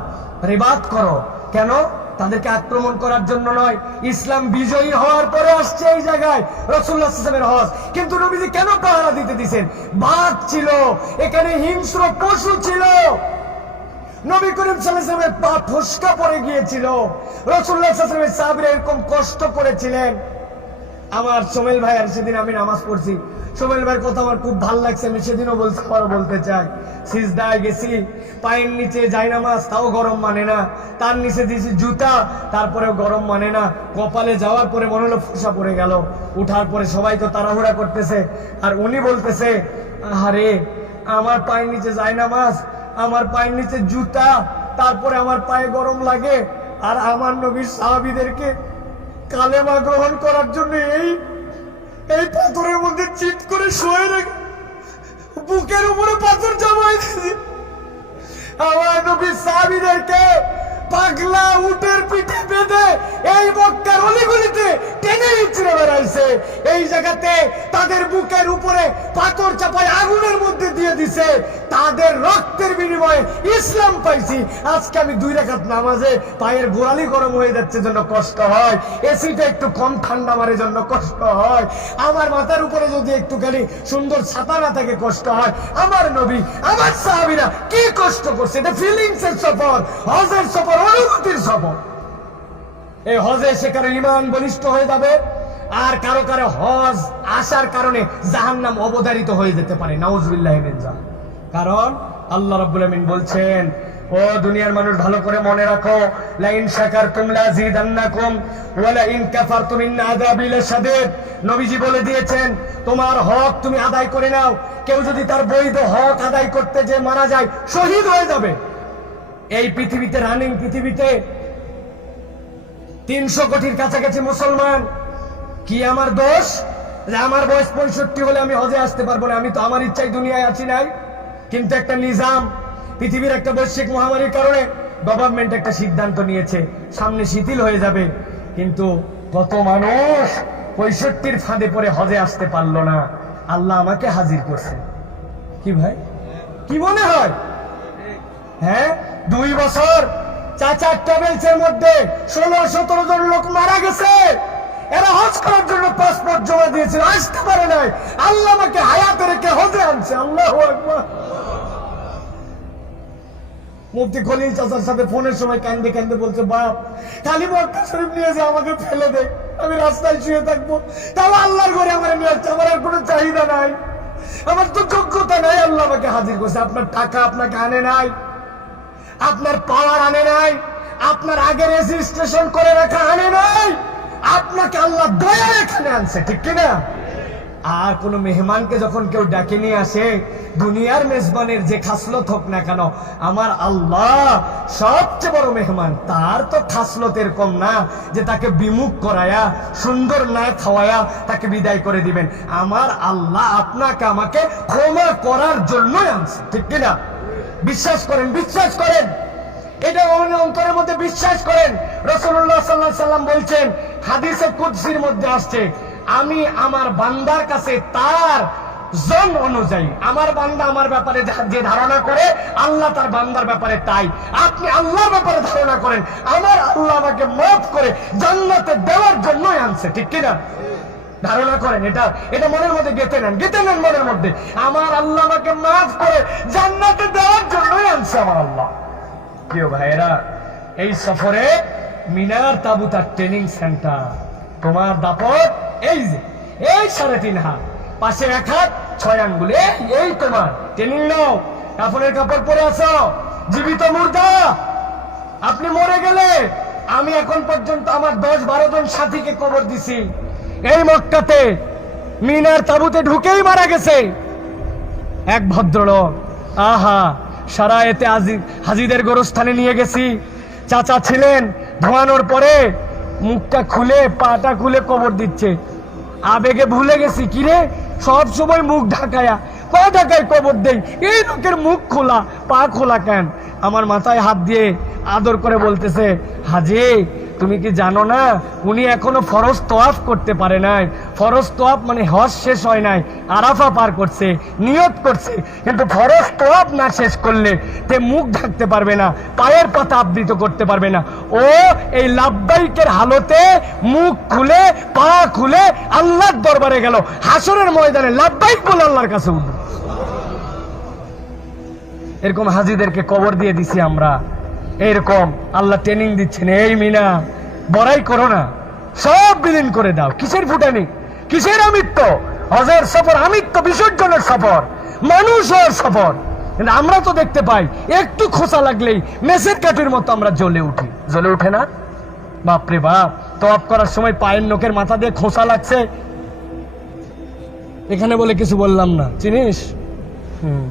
রিবাত করো। কেন? তাদেরকে আক্রমণ করার জন্য নয়, ইসলাম বিজয়ী হওয়ার পরে আসছে এই জায়গায় রাসূলুল্লাহ সাল্লাল্লাহু আলাইহি ওয়াসাল্লামের হজ। কিন্তু নবীজি কেন পাহারা দিতে দিয়েছেন? বাঘ ছিল, এখানে হিংস্র পশু ছিল, নবী করিম সাল্লাল্লাহু আলাইহি ওয়াসাল্লামের পা ফসকা পড়ে গিয়েছিল, রাসূলুল্লাহ সাল্লাল্লাহু আলাইহি ওয়াসাল্লামের সাহাবীরা এরকম কষ্ট করেছিলেন। আমার সোমেল ভাই, আর সেদিন আমি নামাজ পড়ছি, সোমেল ভাইয়ের কথা আমার খুব ভালো লাগছে, আমি সেদিনও বলতে চাই। সিজদায় গেছি, পায়ের নিচে যাই নামাজ, তাও গরম মানে না, তার নিচে দিয়েছি জুতা, তারপরেও গরম মানে না, কপালে যাওয়ার পরে মনে হলো ফোসা পড়ে গেল। উঠার পরে সবাই তো তাড়াহুড়া করতেছে, আর উনি বলতেছে, আরে আমার পায়ের নিচে যাই নামাজ, আমার পায়ের নিচে জুতা, তারপরে আমার পায়ে গরম লাগে, আর আমার নবীর সাহাবীদেরকে কালেমা গ্রহণ করার জন্য এই পাথরের মধ্যে চিৎ করে শুয়ে রেখে বুকের উপরে পাথর জমাই দিয়েছে। আমার নবীর সাহাবীদেরকে পাগলা উটের পিঠে বেঁধে এই মক্কার অলিগলিতে টেনে ইচ্ছড়ে বেড়াইছে। এই জায়গাতে তাদের বুকের উপরে পাথর চাপায় আগুনের মধ্যে দিয়ে দিছে। তাদের রক্তের বিনিময়ে ইসলাম পাইছি। আজকে আমি 2 রাকাত নামাজে পায়ের গোড়ালি গরম হয়ে যাচ্ছে জন্য কষ্ট হয়, এসিটা একটু কম ঠান্ডা মারে জন্য কষ্ট হয়, আমার মাথার উপরে যদি একটুখানি সুন্দর ছাতা না থাকে কষ্ট হয়। আমার নবী, আমার সাহাবীরা কি কষ্ট করছে। এটা ফিলিংসের সফর, হজের সফর, অনুভূতির সফর। এই হজে সে কারো ইমান বলিষ্ঠ হয়ে যাবে, আর কারো কারো হজ আসার কারণে জাহান্নাম অবধারিত হয়ে যেতে পারে। নাউজুবিল্লাহি মিন যালিক। কারণ আল্লাহ রাব্বুল আমিন বলছেন, ও দুনিয়ার মানুষ ভালো করে মনে রাখো, লা ইন শাকারতুম লাযিদান্নাকুম ওয়া লা ইন কাফারতুম ইন আযাবি লাশাদীদ। নবীজি বলে দিয়েছেন, তোমার হক তুমি আদায় করে নাও। কেউ যদি তার বৈধ হক আদায় করতে যে মারা যায়, শহীদ হয়ে যাবে। এই পৃথিবীতে, রানিং পৃথিবীতে 300 কোটির কাছাকাছি মুসলমান। কি আমার দোষ যে আমার বয়স 65 হলে আমি হজে আসতে পারবো না? আমি তো আমার ইচ্ছায় দুনিয়ায় আছি নাই। কিন্তু একটা নিজাম, পৃথিবীর একটা বৈশ্বিক মহামারীর কারণে গভর্নমেন্ট একটা সিদ্ধান্ত নিয়েছে, সামনে শিথিল হয়ে যাবে। কিন্তু কত মানুষ 65-র ফাঁদে পড়ে হজে আসতে পারলো না। আল্লাহ আমাকে হাজির করছে। কি ভাই, কি মনে হয়? হ্যাঁ, 2 বছর চাচা ট্রাভেলসের মধ্যে 16-17 জন লোক মারা গেছে। এরা হজ করার জন্য পাসপোর্ট জমা দিয়েছিল, আসতে পারে নাই। আল্লাহ আমাকে হায়াতে রেখে হজে আনছে। আল্লাহু আকবার। মুফতি খলিল চাচার সাথে ফোনের সময় কান্দে কান্দে বলছে, বাপ খালি মক্কা শরীফ নিয়ে যে আমাকে ফেলে দে, আমি রাস্তায় শুয়ে থাকবো, তাও আল্লাহর ঘরে আমার নিয়ে আসছে। আমার আর কোনো চাহিদা নাই, আমার তো যোগ্যতা নাই। আল্লাহ আমাকে হাজির করছে। আপনার টাকা আপনাকে আনে নাই, আপনার পাওয়ার আনে নাই, আপনার আগে রেজিস্ট্রেশন করে রাখা আনে নাই, আপনাকে আল্লাহ দয়া এখানে আনছে, ঠিক কিনা? আর কোন মেহমানকে যখন কেউ ডাকে নিয়ে আসে, দুনিয়ার মেজবানের যে খাসলত হোক না কেন, আমার আল্লাহ সবচেয়ে বড় মেহমান। তার তো খাসলতের কম না যে তাকে বিমুখ করায়া, সুন্দর না খাওয়ায়া তাকে বিদায় করে দিবেন। আমার আল্লাহ আপনাকে আমাকে ক্ষমা করার জন্যই আনছে, ঠিক কিনা? বিশ্বাস করেন, বিশ্বাস করেন, এটা অন্তরের মধ্যে বিশ্বাস করেন। রাসূলুল্লাহ সাল্লাল্লাহু আলাইহি ওয়াসাল্লাম বলছেন, হাদিসে কুদসির মধ্যে আসছে, আমি আমার বান্দার কাছে তার জন অনুযায়ী, আমার বান্দা আমার ব্যাপারে যে ধারণা করে, আল্লাহ তার বান্দার ব্যাপারে তাই। আপনি আল্লাহর ব্যাপারে ধারণা করেন, আমার আল্লাহ আমাকে মাফ করে জান্নাতে দেওয়ার জন্যই আনছে, ঠিক কিনা? ধারণা করেন, এটা মনের মধ্যে গেঁথে নেন মনের মধ্যে। আমার আল্লাহ আমাকে মাফ করে জান্নাতে দেওয়ার জন্যই আনছে আমার আল্লাহ। প্রিয় ভাইয়েরা, এই সফরে মিনার তাবুতার ট্রেনিং সেন্টার। তোমার দাপট এই যে, এই 3.5 হাত, পাশে 1 হাত 6 আঙ্গুল, এই তোমার ট্রেনিং নাও। কাপড়ের কাপড় পরে আছো, জীবিত মুর্দা। আপনি মরে গেলে, আমি এখন পর্যন্ত আমার 10-12 জন সাথীকে কবর দিছি এই মক্কাতে। মিনার তাবুতে ঢুকেই মারা গেছে এক ভদ্রলোক। আহা, সারা এতে হাজিদের গোরস্থানে নিয়ে গেছি। চাচা ছিলেন, ধোয়ানোর পরে মুখটা খুলে, পাটা খুলে কবর দিচ্ছে। আবেগে ভুলে গেছি, কিরে সব সময় মুখ ঢাকায়া, পা ঢাকায় কবর দেই, এই লোকের মুখ খোলা, পা খোলা কেন? আমার মাথায় হাত দিয়ে আদর করে বলতেছে, হাজি তুমি কি জানো না, উনি এখনো ফরজ তোয়াফ করতে পারে নাই। ফরজ তোয়াফ মানে হজ শেষ হয় নাই, আরাফা পার করছে, নিয়ত করছে, কিন্তু ফরজ তোয়াফ না শেষ করলে তে মুখ ঢাকতে পারবে না, পায়ের পাতা আবৃত করতে পারবে না। ও এই লাব্বাইকের হালতে মুখ খুলে, পা খুলে আল্লাহর দরবারে গেল, হাসরের ময়দানে লাব্বাইক বলে আল্লাহর কাছে উঠল। এরকম হাজিদেরকে কবর দিয়ে দিছি আমরা। এরকম আল্লাহ ট্রেনিং দিচ্ছেন, এই মিনা বড়াই করো না, সব বিলীন করে দাও। কিসের ফুটানি, কিসের আমিত্ব? হজের সফর আমিত্ব বিসর্জনের সফর, মানুষের সফর। কিন্তু আমরা তো দেখতে পাই, একটু খোঁচা লাগলেই মেসের কাঠের মতো আমরা জ্বলে উঠি। জ্বলে উঠে না? বাপরে বাপ, তওয়াফ করার সময় পায়ের নখের মাথা দিয়ে খোঁচা লাগছে, এখানে বলে কিছু বললাম না, চিনিস?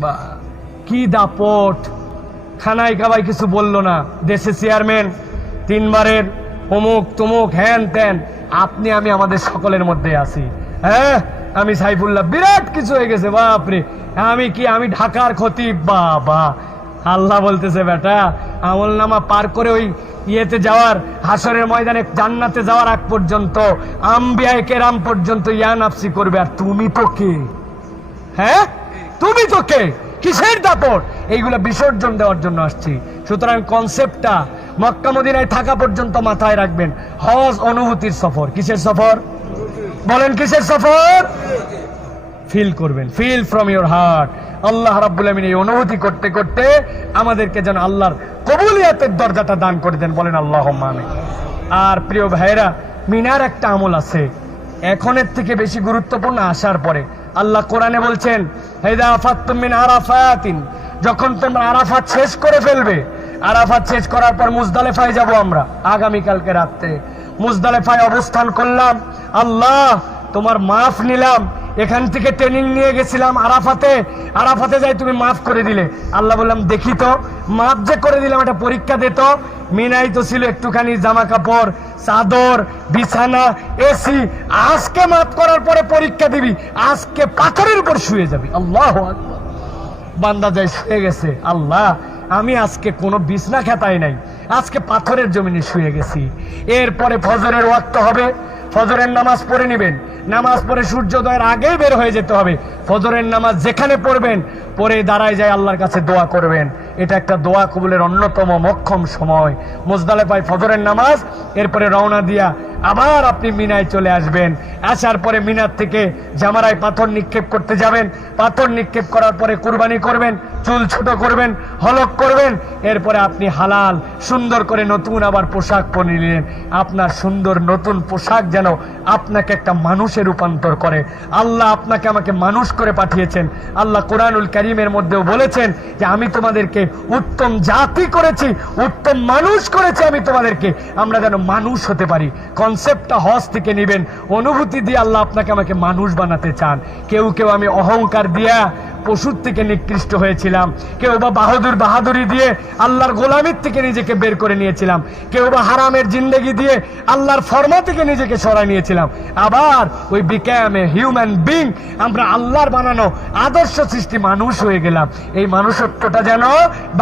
বা কি দাপট, খানায় কাবাই কিছু বললো না। দেশে চেয়ারম্যান 3 বারের, অমুক তমুক, হ্যান ত্যান। আপনি আমি আমাদের সকলের মধ্যে আছি। হ্যাঁ, আমি সাইফুল্লাহ, বিরাট কিছু হয়ে গেছে। বাপরে, আমি ঢাকার খতিব, বাবা আল্লাহ বলতেছে বেটা আমল নামা পার করে ওই ইয়েতে যাওয়ার, হাসরের ময়দানে জান্নাতে যাওয়ার আগ পর্যন্ত আম্বিয়ায়ে কেরাম পর্যন্ত ইয়া নাফসি করবে, আর তুমি তো কে? হ্যাঁ, তুমি তো কে? কিসের দাপট? এইগুলা বিসর্জন দেওয়ার জন্য আসছি। সুতরাং কনসেপ্টটা মক্কা মদিনায় থাকা পর্যন্ত মাথায় রাখবেন। হজ অনুভূতির সফর। কিসের সফর বলেন? কিসের সফর? ফিল করবেন, ফিল ফ্রম ইউর হার্ট। আল্লাহ রাব্বুল আমিন এই অনুভূতি করতে করতে আমাদেরকে যেন আল্লাহর কবুলিয়াতের দরজাটা দান করে দেন, বলেন আল্লাহুম্মা আমিন। আর প্রিয় ভাইরা, মিনার একটা আমল আছে এখনের থেকে বেশি গুরুত্বপূর্ণ আসার পরে। আল্লাহ কোরআনে বলছেন, ইযা আফাদতুম মিন আরাফাতিন, যখন তোমরা আরাফাত শেষ করে ফেলবে। আরাফাত শেষ করার পর মুজদালেফায় যাব আমরা আগামীকালকে রাত্রে। মুজদালেফায় অবস্থান করলাম, আল্লাহ তোমার মাফ নিলাম। এখান থেকে ট্রেনিং নিয়ে গেছিলাম আরাফাতে, আরাফাতে যাই তুমি মাফ করে দিলে। আল্লাহ বললাম দেখি তো, মাফ যে করে দিলাম এটা পরীক্ষা দিত। মিনাই তো ছিল একটুখানি জামা কাপড়, চাদর, বিছানা, এসি। আজকে মাফ করার পরে পরীক্ষা দিবি, আজকে পাথরের উপর শুয়ে যাবি। আল্লাহু আকবার। বান্দা যায় শুয়ে গেছে, আল্লাহ আমি আজকে কোনো বিছনা খেতাই নাই, আজকে পাথরের জমিনে শুয়ে গেছি। এরপরে ফজরের ওয়াক্ত হবে, ফজরের নামাজ পড়ে নেবেন। নামাজ পড়ে সূর্যোদয়ের আগেই বের হয়ে যেতে হবে। ফজরের নামাজ যেখানে পড়বেন, পড়ে দাঁড়ায় যায় আল্লাহর কাছে দোয়া করবেন। এটা একটা দোয়া কবুলের অন্যতম মক্ষম সময়। মুজদালেফায় ফজরের নামাজ, এরপরে রওনা দিয়া আবার আপনি মিনায় চলে আসবেন। আসার পরে মিনার থেকে জামারায় পাথর নিক্ষেপ করতে যাবেন। পাথর নিক্ষেপ করার পরে কুরবানি করবেন, চুল ছোট করবেন, হলক করবেন। এরপরে আপনি হালাল সুন্দর করে নতুন আবার পোশাক পরে নিলেন। আপনার সুন্দর নতুন পোশাক যেন আপনাকে একটা মানুষে রূপান্তর করে। আল্লাহ আপনাকে আমাকে মানুষ করে পাঠিয়েছেন। আল্লাহ কোরআনুল কারীমের মধ্যেও বলেছেন যে আমি তোমাদেরকে উত্তম জাতি করেছি, উত্তম মানুষ করেছি আমি তোমাদেরকে, আমরা যেন মানুষ হতে পারি। কনসেপ্টটা হজ থেকে নেবেন। অনুভূতি দিয়ে আল্লাহ আপনাকে আমাকে মানুষ বানাতে চান। কেউ কেউ আমি অহংকার দিয়া পশুর থেকে নিকৃষ্ট হয়েছিলাম, কেউ বা বাহাদুরি দিয়ে আল্লাহর গোলামির থেকে নিজেকে বের করে নিয়েছিলাম, কেউ বা হারামের জিন্দেগি দিয়ে আল্লাহর ফরমা থেকে নিজেকে সরাই নিয়েছিলাম। আবার ওই বিকাম এ হিউম্যান বিং, আমরা আল্লাহর বানানো আদর্শ সৃষ্টি মানুষ হয়ে গেলাম। এই মানুষত্বটা যেন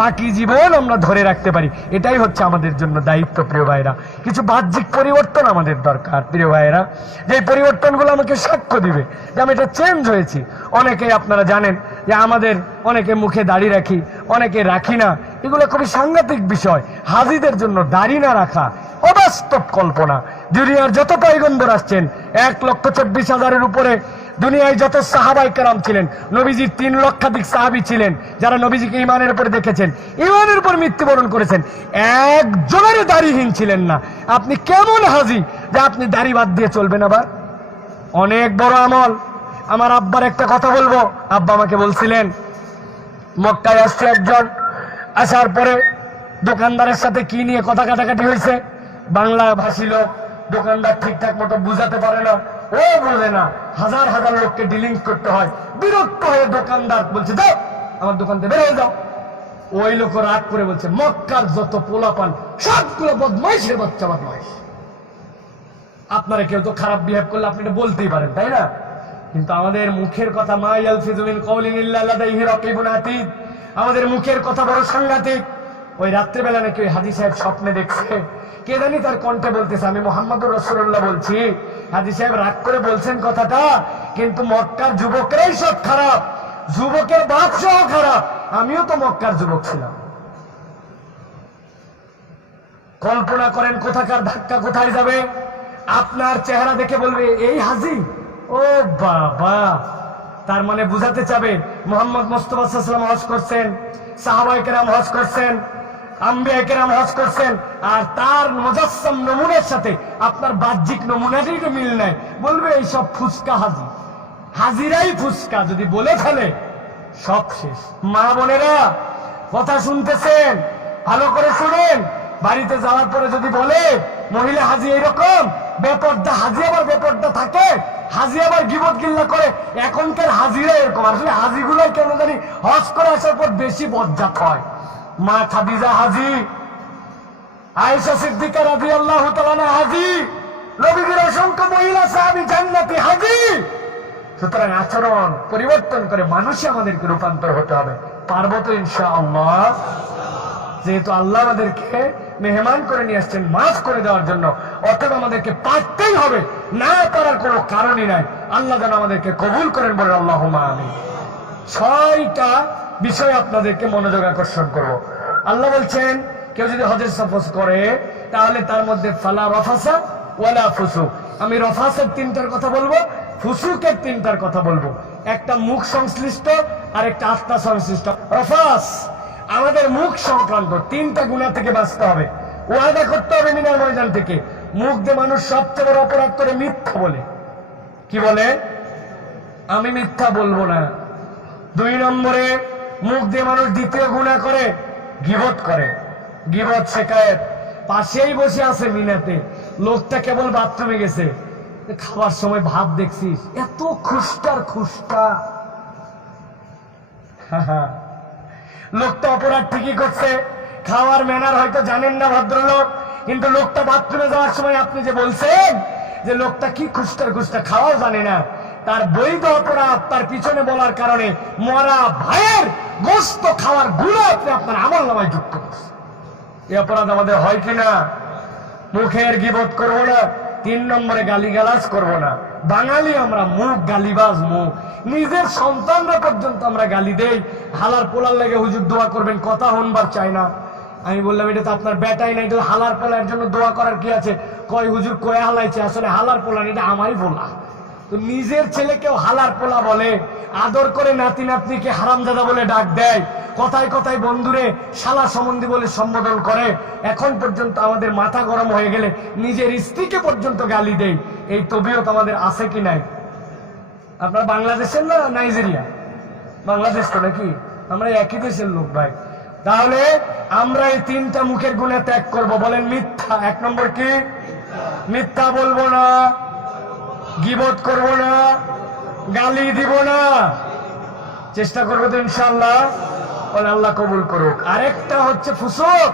বাকি জীবন আমরা ধরে রাখতে পারি, এটাই হচ্ছে আমাদের জন্য দায়িত্ব। প্রিয় ভাইরা, কিছু বাহ্যিক পরিবর্তন আমাদের দরকার। প্রিয় ভাইরা, যে পরিবর্তনগুলো আমাকে সাক্ষ্য দিবে যে আমি এটা চেঞ্জ হয়েছি। অনেকেই আপনারা জানেন যে আমাদের অনেকে মুখে দাড়ি রাখি, অনেকে রাখি না। এগুলো খুবই সাংঘাতিক বিষয়। হাজিদের জন্য দাড়ি না রাখা অবাস্তব কল্পনা। দুনিয়ার যত পয়গম্বর আসছেন, 1,24,000-এর উপরে দুনিয়ায় যত সাহাবায়ে কেরাম ছিলেন, নবীজির 3 লক্ষাধিক সাহাবী ছিলেন যারা নবীজিকে ঈমানের উপরে দেখেছেন, ঈমানের উপর মৃত্যুবরণ করেছেন। একজনের দাড়িহীন ছিলেন না। আপনি কেমন হাজি যে আপনি দাড়ি বাদ দিয়ে চলবেন? আবার অনেক বড় আমল। আমার আব্বার একটা কথা বলবো। আব্বা আমাকে বলছিলেন, মক্কায় আসছে একজন, আসার পরে দোকানদারের সাথে কি নিয়ে কথা কাটাকাটি হয়েছে। বাংলা ভাষী লোক, দোকানদার ঠিকঠাক মতো বুঝাতে পারে না, ও বোঝে না, হাজার হাজার লোককে ডিলিং করতে হয়। বিরক্ত হয়ে দোকানদার বলছে, যাও আমার দোকান থেকে বের হয়ে যাও। ওই লোক রাগ করে বলছে, মক্কার যত পোলাপান সবগুলো বদমাইশের বাচ্চা, বদমাইশ। আপনারা কেউ তো খারাপ বিহেভ করলে আপনি এটা বলতেই পারেন, তাই না? কিন্তু আমাদের মুখের কথা, মা ইয়ালফিযু মিন কাওলিন ইল্লা লাদাইহি রাকিবুন আতীদ, আমাদের মুখের কথা বড় সাংঘাতিক। ওই রাত্রেবেলা নাকি ওই হাজী সাহেব স্বপ্নে দেখছে, কে জানি তার কণ্ঠে বলতেছে, আমি মুহাম্মদুর রাসূলুল্লাহ বলছি। হাজী সাহেব রাগ করে বলছেন কথাটা, কিন্তু মক্কার যুবকরাই সব খারাপ, যুবকের বাপ সহ খারাপ। আমিও তো মক্কার যুবক ছিলাম। কল্পনা করেন কোথাকার ধাক্কা কোথায় যাবে। আপনার চেহারা দেখে বলবে, এই হাজী, ও বাবা। তার মানে বুঝাতে চাবে মুহাম্মদ মুস্তাফা সাল্লাল্লাহু আলাইহি ওয়াসাল্লাম হজ করছেন, সাহাবায়ে কেরাম হজ করছেন, আম্বিয়া কেরাম হজ করছেন, আর তার মুজাসসাম নমুনার সাথে আপনার বাহ্যিক নমুনারই তো মিল নাই। বলবে এই সব ফুসকা হাজি, হাজিরাই ফুসকা। যদি বলে ফেলে সব শেষ। মা বোনেরা কথা শুনতেছেন, ভালো করে শুনেন। বাড়িতে যাওয়ার পরে যদি বলে মহিলা হাজি এইরকম, বেপর্দা হাজি আবার বেপর্দা থাকে, হাজি আবার গিবত গিল্লা করে, এখনকার হাজিরা এরকম। আসলে হাজিগুলো কেন জানি হজ করে আসার পর বেশি বজ্জাত হয়। মা খাদিজা হাজি, আয়েশা সিদ্দিকা রাদিয়াল্লাহু তাআলা হাজি, নবীজির অসংখ্য মহিলা সাহাবী জান্নাতি হাজি। সুতরাং আচরণ পরিবর্তন করে মানুষই আমাদেরকে রূপান্তর হতে হবে। পারবো তো ইনশাআল্লাহ? যেহেতু আল্লাহ আমাদেরকে মেহমান করে নিয়ে আসছেন মাফ করে দেওয়ার জন্য, অতএব আমাদেরকে পারতেই হবে, না পারার কোনো কারণই নাই। আল্লাহ যেন আমাদেরকে কবুল করেন, বলে আল্লাহুম্মা আমিন। 6টা বিষয় আপনাদেরকে মনোযোগ আকর্ষণ করব। আল্লাহ বলছেন, কেউ যদি হজের সফর করে তাহলে তার মধ্যে ফালা রফাসা ওয়ালা ফুসুক। আমি রফাসের 3টার কথা বলবো, ফুসুকের 3টার কথা বলবো। একটা মুখ সংশ্লিষ্ট আর একটা আত্মা সংশ্লিষ্ট। রফাস আমাদের মুখ সংক্রান্ত 3টা গুনাহ থেকে বাঁচতে হবে, ওয়াদা করতে হবে মিনার ময়দান থেকে। মুখ দিয়ে মানুষ সবচেয়ে বড় অপরাধ করে মিথ্যা বলে। কি বলে? আমি মিথ্যা বলবো না। 2 নম্বরে মুখ দিয়ে মানুষ দ্বিতীয় গুনাহ করে, গীবত করে। গীবত শেখায়েত। পাশেই বসে আছে মিনাতে, লোকটা কেবল বাথরুমে গেছে, খাবার সময় ভাব দেখছিস, এত খুস্টার খুস্টা। লোকটা অপরাধ ঠিকই করছে, খাওয়ার ম্যানার হয়তো জানেন না ভদ্রলোক, কিন্তু লোকটা বাথরুমে যাওয়ার সময় আপনি যে বলছেন যে লোকটা কি খুস্টার খুস্টা, খাওয়াও জানে না, তার বৈধ অপরাধ তার পিছনে বলার কারণে মরা ভাইয়ের গোশত খাওয়ার গুনাহ আপনি আপনার আমলনামায় যুক্ত করছেন। এই অপরাধ আমাদের হয় কিনা? মুখের গীবত করব না। 3 নম্বরে গালিগালাজ করব না। বাঙালি আমরা মুখ গালিবাজ মুখ। নিজের সন্তানরা পর্যন্ত আমরা গালি দেই। হালার পোলার লেগে হুজুর দোয়া করবেন, কথা হনবার চাই না। আমি বললাম, এটা তো আপনার বেটাই নাই, এটা হালার পোলার জন্য দোয়া করার কি আছে? কয় হুজুর কয়ে হালাইছে, আসলে হালার পোলা না, এটা আমারই পোলা। তো নিজের ছেলেকেও হালার পোলা বলে, আদর করে নাতি নাতনিকে হারামজাদা বলে ডাক দেয়, কথায় কথায় বন্ধুরে শালা সম্বন্ধী বলে সম্বোধন করে। এখন পর্যন্ত আমাদের মাথা গরম হয়ে গেলে নিজের স্ত্রীকে পর্যন্ত গালি দেয়। এই তবিয়ত আমাদের আছে কি নাই? আপনার বাংলাদেশের না নাইজেরিয়া? বাংলাদেশ তো নাকি? আমরা একই দেশের লোক ভাই। তাহলে আমরা এই 3টা মুখের গুনাহ ত্যাগ করব। বলেন মিথ্যা। 1 নম্বর কি? মিথ্যা বলবো না, গীবত করব না, গালি দিব না। চেষ্টা করবো তো ইনশাআল্লাহ। বলে আল্লাহ কবুল করুক। আরেকটা হচ্ছে ফুসুক,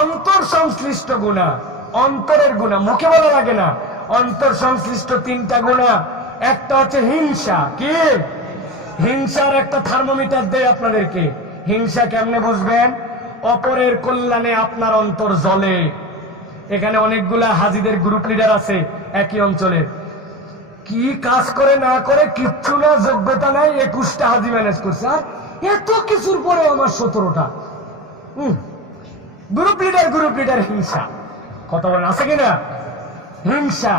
অন্তর সংশ্লিষ্ট গুনাহ। অন্তরের গুনাহ মুখে বলা লাগে না, অন্তর সংশ্লিষ্ট 3টা গুনাহ। একটা হচ্ছে হিংসা। কি? হিংসার একটা থার্মোমিটার দেয় আপনাদেরকে। হিংসা কেমনে বুঝবেন? অপরের কল্যাণে আপনার অন্তর জ্বলে। এখানে অনেকগুলা হাজিদের গ্রুপ লিডার আছে একই অঞ্চলের, কি কাজ করে না করে কিচ্ছু না, যোগ্যতা নাই, 21টা হাজি ম্যানেজ করছে। আর এত কিছুর পরে আমার 17টা গ্রুপ লিডার। হিংসা কথা বলেন, আছে কিনা? হিংসা,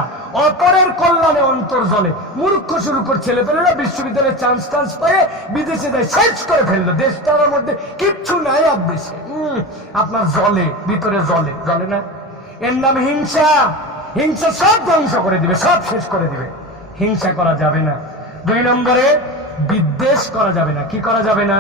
অপরের কল্যাণে অন্তর জ্বলে। মূর্খ শুরু করে ছেলে পেলেরা বিশ্ববিদ্যালয়ে চান্স পেয়ে বিদেশে যায়, শেষ করে ফেললো। দেশটার মধ্যে কিচ্ছু নাই আর দেশে, আপনার জ্বলে, ভিতরে জ্বলে না? এর নাম হিংসা। হিংসা সব ধ্বংস করে দিবে, সব শেষ করে দিবে। হিংসা করা যাবে না। 2 নম্বরে বিদ্বেষ করা যাবে না। কি করা যাবে না?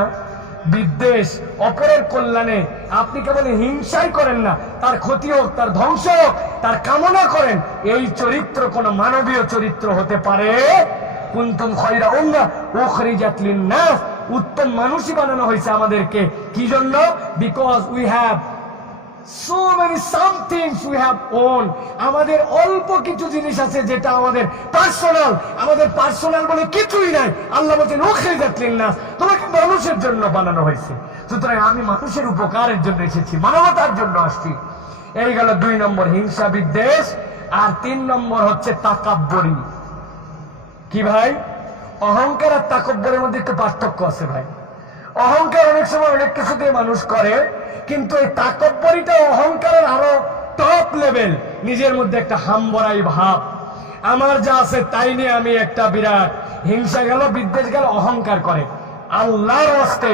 বিদ্বেষ। অপরের কল্যাণে আপনি কেবল হিংসাই করেন না, তার ক্ষতি হোক, তার ধ্বংস হোক, তার কামনা করেন। এই চরিত্র কোন মানবীয় চরিত্র হতে পারে? কুনতুম খায়রা উম্মাহ উখরিজাত লিন-নাস, উত্তম মানুষই বানানো হয়েছে আমাদেরকে। কি জন্য? Because we have so many somethings we have owned. আমাদের অল্প কিছু জিনিস আছে যেটা আমাদের পার্সোনাল। আমাদের পার্সোনাল বলে কিছুই নাই। আল্লাহ বলেন উখরিজাত লিন-নাস, তোমাকে মানুষের জন্য বানানো হয়েছে। সুতরাং আমি মানুষের উপকারের জন্য এসেছি, মানবতার জন্য আসছি। এই গেল 2 নম্বর, হিংসা বিদ্বেষ। আর 3 নম্বর হচ্ছে তাকাব্বুরি। কি ভাই? অহংকার আর তাকাব্বুরের মধ্যে একটু পার্থক্য আছে ভাই। অহংকার অনেক সময় অনেক কিছু দিয়ে মানুষ করে, কিন্তু এই তাকাব্বুরিটা অহংকারের আরো টপ লেভেল। নিজের মধ্যে একটা হামবড়াই ভাব, আমার যা আছে তাই নিয়ে আমি একটা বিরাট। হিংসা গেল, বিদ্বেষ গেল, অহংকার করে। আল্লাহর রাস্তে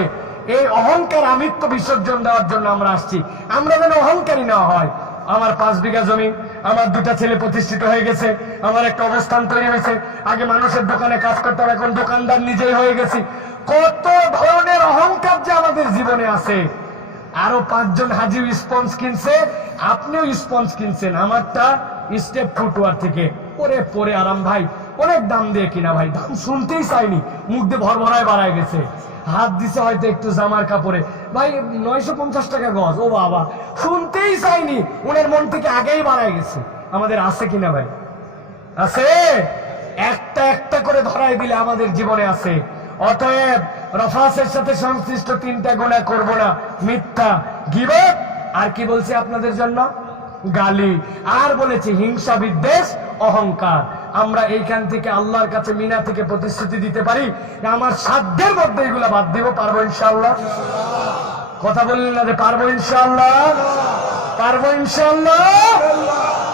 এই অহংকার আমিত্ব বিসর্জন দেওয়ার জন্য আমরা আসছি। আমরা যেন অহংকারী না হয়। আমার 5 বিঘা জমি, আমার 2টা ছেলে প্রতিষ্ঠিত হয়ে গেছে, আমার একটা অবস্থান তৈরি হয়েছে। আগে মানুষের দোকানে কাজ করতাম, এখন দোকানদার নিজেই হয়ে গেছি। কত ধরনের অহংকার যে আমাদের জীবনে আছে। আরো 5 জন হাজি স্পঞ্জ কিনছে, আপনিও স্পঞ্জ কিনছেন, আমারটা স্টেপ ফুটওয়ার থেকে। ওরে পরে আরাম ভাই, অনেক দাম দিয়ে কিনা ভাই, দাম শুনতেই চাইনি, মুখ দিয়ে ভরভরায় বাড়ায় গেছে। হাত দিছে হয়তো একটু জামার কাপড়ে, ভাই 950 টাকা গজ। ও বাবা, শুনতেই চাইনি, ওনার মন থেকে আগেই বাড়ায় গেছে। আমাদের আছে কিনা ভাই? আছে। একটা একটা একটা করে ধরাই দিলে আমাদের জীবনে আছে। অতএব রফাসের সাথে সংশ্লিষ্ট 3টা গুনাহ করব না, মিথ্যা, গীবত, আর কি বলছি আপনাদের জন্য, গালি, আর বলেছি হিংসা, বিদ্বেষ, অহংকার। আমরা এইখান থেকে আল্লাহর কাছে মিনা থেকে প্রতিশ্রুতি দিতে পারি যে আমার সাধ্যের মধ্যে এগুলা বাদ দিব, পারবো ইনশাআল্লাহ। কথা বললেন না যে পারবো ইনশাআল্লাহ, পারবো ইনশাআল্লাহ।